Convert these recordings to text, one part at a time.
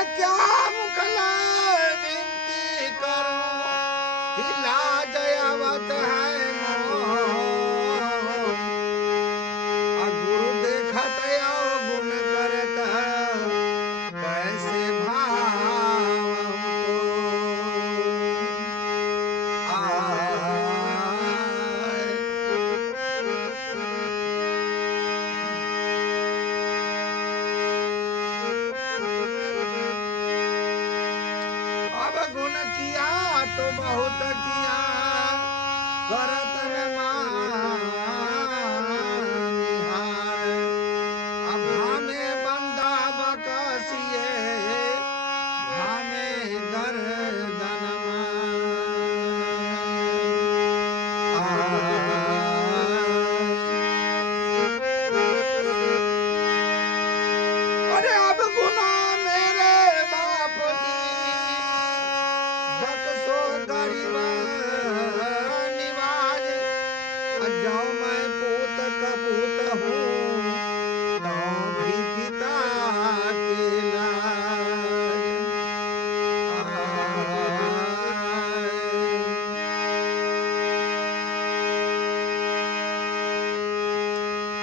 अरे क्या मुखला विनती करो कि लाज आवत है मोर। गुरु देखत आओ गुण करत कैसे भाव अब गुण किया तो बहुत किया करत न मानिहार। अब हमें बंदा बकसिए हमें गर्दन अरे अब गुना मेरे बाप जी बक्सो गरीब निवाज। जाओ मैं पूत कपूत हूँ तो भी पिता के लाज।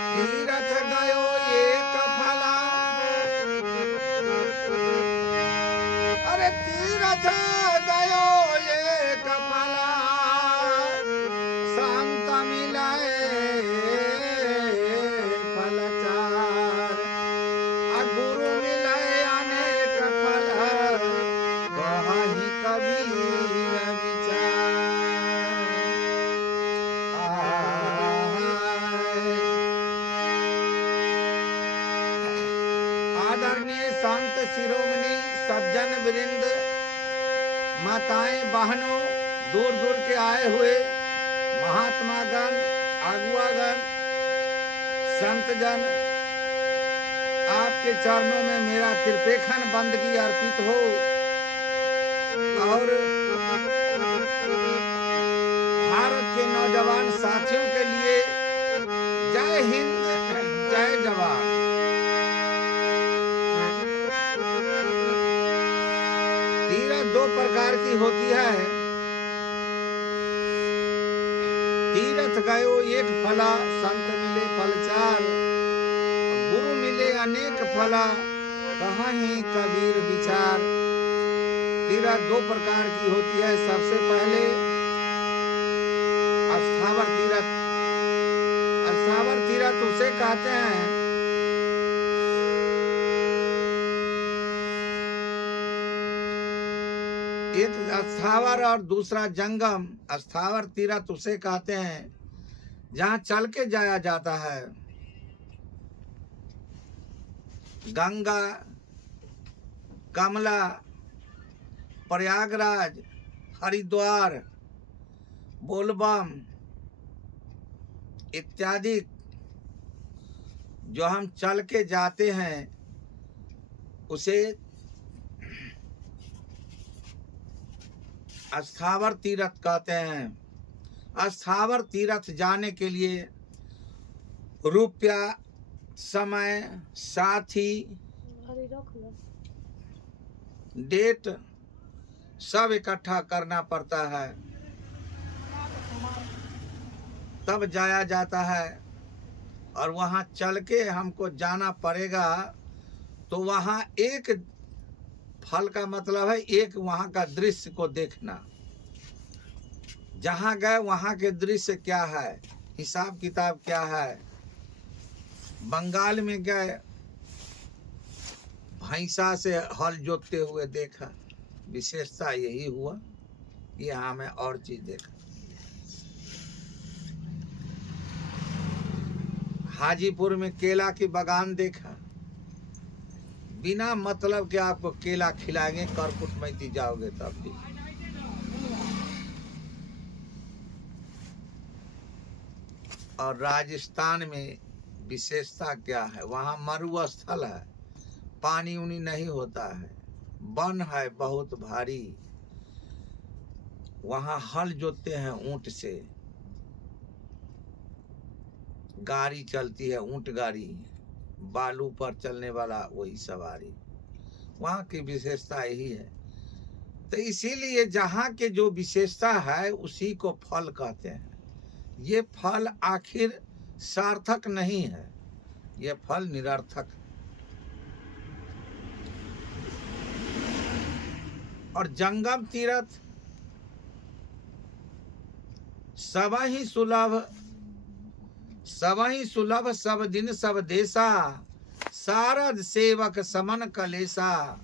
तीरथ गयो एक फला अरे तीरथ गयो एक फला संत मिलाए फल चार। गुरु मिलाए अनेक फल कहीं कबीर आदरणीय संत शिरोमणि सज्जन वृंद माताएं बहनों दूर दूर के आए हुए महात्मागण अगुआगण संतजन आपके चरणों में मेरा कृपेखन बंदगी अर्पित हो। और भारत के नौजवान साथियों के लिए जय हिंद जय जवान। तीरथ दो प्रकार की होती है। तीरथ गयो एक फला संत मिले फल चार। गुरु मिले अनेक फला कहीं कबीर विचार। तीरथ दो प्रकार की होती है। सबसे पहले अस्थावर तीरथ। अस्थावर तीरथ उसे कहते हैं एक अस्थावर और दूसरा जंगम। अस्थावर तीरथ उसे कहते हैं जहां चल के जाया जाता है। गंगा, कमला, प्रयागराज, हरिद्वार, बोलबम इत्यादि जो हम चल के जाते हैं उसे अस्थावर तीरथ कहते हैं। अस्थावर तीरथ जाने के लिए रुपया, समय, साथी, डेट सब इकट्ठा करना पड़ता है तब जाया जाता है। और वहाँ चल के हमको जाना पड़ेगा। तो वहाँ एक फल का मतलब है एक वहाँ का दृश्य को देखना। जहाँ गए वहाँ के दृश्य क्या है, हिसाब किताब क्या है। बंगाल में गए भैंसा से हल जोतते हुए देखा, विशेषता यही हुआ। यहाँ में और चीज देखा। हाजीपुर में केला की बागान देखा। बिना मतलब के आपको केला खिलाएंगे, करकुट मैती जाओगे तब भी। और राजस्थान में विशेषता क्या है, वहाँ मरुस्थल है, पानी उनी नहीं होता है, वन है बहुत भारी। वहाँ हल जोतते हैं ऊंट से, गाड़ी चलती है ऊंट गाड़ी, बालू पर चलने वाला वही सवारी। वहाँ की विशेषता यही है। तो इसीलिए जहाँ के जो विशेषता है उसी को फल कहते हैं। ये फल आखिर सार्थक नहीं है, ये फल निरर्थक। और जंगम तीर्थ सबहि सुलभ सब दिन सब देशा, सारद सेवक समन कलेसा।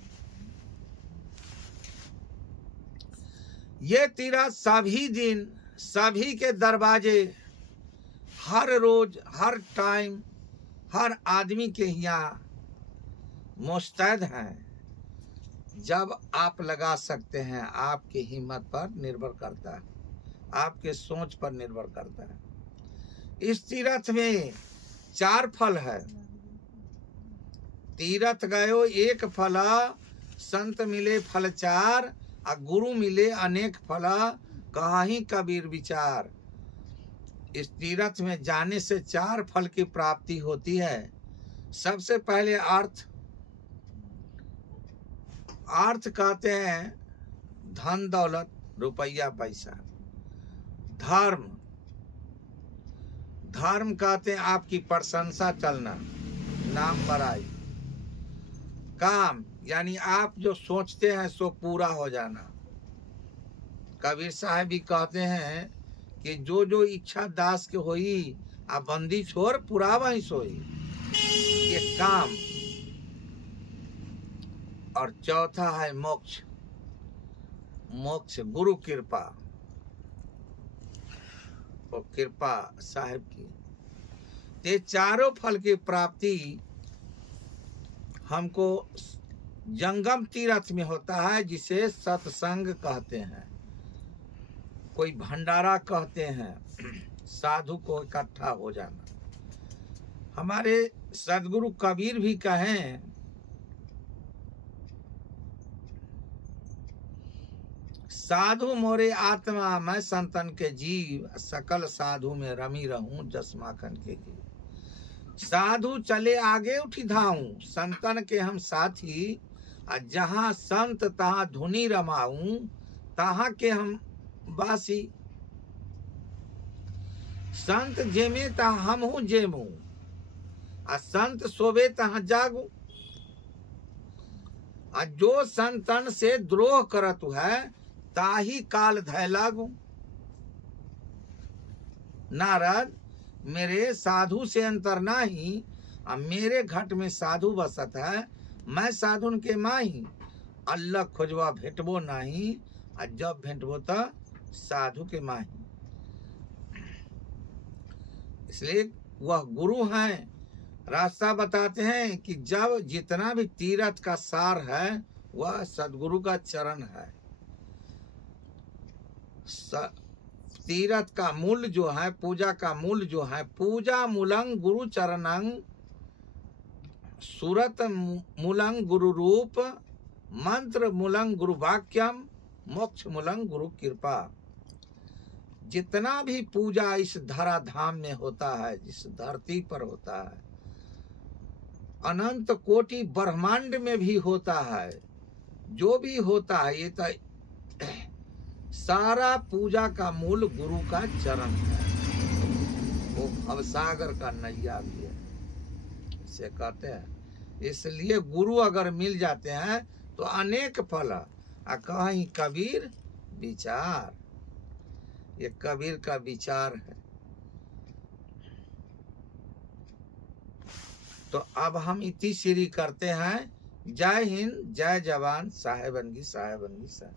ये तीर्थ सभी दिन सभी के दरवाजे, हर रोज हर टाइम हर आदमी के यहाँ मुस्तैद हैं। जब आप लगा सकते हैं, आपकी हिम्मत पर निर्भर करता है, आपके सोच पर निर्भर करता है। इस तीर्थ में 4 फल है। तीर्थ गयो एक फला, संत मिले फल 4, आ गुरु मिले अनेक फला, कहाही कबीर विचार। इस तीर्थ में जाने से 4 फल की प्राप्ति होती है। सबसे पहले अर्थ कहते हैं धन दौलत रुपया पैसा। धर्म कहते हैं आपकी प्रशंसा चलना, नाम बड़ाई। काम यानी आप जो सोचते हैं सो पूरा हो जाना। कबीर साहब भी कहते हैं कि जो जो इच्छा दास के होई, आ बंदी छोड़ पूरा वही सोई। ये काम। और चौथा है मोक्ष। गुरु कृपा, वो कृपा साहब की। ये चारों फल की प्राप्ति हमको जंगम तीर्थ में होता है, जिसे सत्संग कहते हैं, कोई भंडारा कहते हैं, साधु को इकट्ठा हो जाना। हमारे सदगुरु कबीर भी कहें, साधु मोरे आत्मा मैं संतन के जीव, सकल साधु में रमी रहूं जस माखन के जीव। साधु चले आगे उठी धाऊं, संतन के हम साथी, जहाँ संत तहाँ धुनी रमाऊं, तहाँ के हम बासी। संत जेमे तहाँ हम हूँ जेमू, संत सोवे तहाँ जागू। जो संतन से द्रोह करत है, ताही काल धय लागू। नारद मेरे साधु से अंतर नाही, मेरे घट में साधु बसत है, मैं साधुन के माही। अल्लाह खोजवा भेटबो नाही, जब भेटबो तो साधु के माही। इसलिए वह गुरु हैं, रास्ता बताते हैं कि जब जितना भी तीर्थ का सार है वह सदगुरु का चरण है। तीर्थ का मूल जो है, पूजा का मूल जो है, पूजा मूलंग गुरु चरणंग, सूरत मूलंग गुरु रूप, मंत्र मूलंग गुरु वाक्यम, मोक्ष मूलंग गुरु कृपा। जितना भी पूजा इस धराधाम में होता है, जिस धरती पर होता है, अनंत कोटि ब्रह्मांड में भी होता है, जो भी होता है, ये तो सारा पूजा का मूल गुरु का चरण है। वो भवसागर का नैया भी है, इसे कहते हैं। इसलिए गुरु अगर मिल जाते हैं तो अनेक फल। कहीं कबीर विचार, ये कबीर का विचार है। तो अब हम इति श्री करते हैं। जय हिंद, जय जवान, साहेबन की साहेबन की साहेब।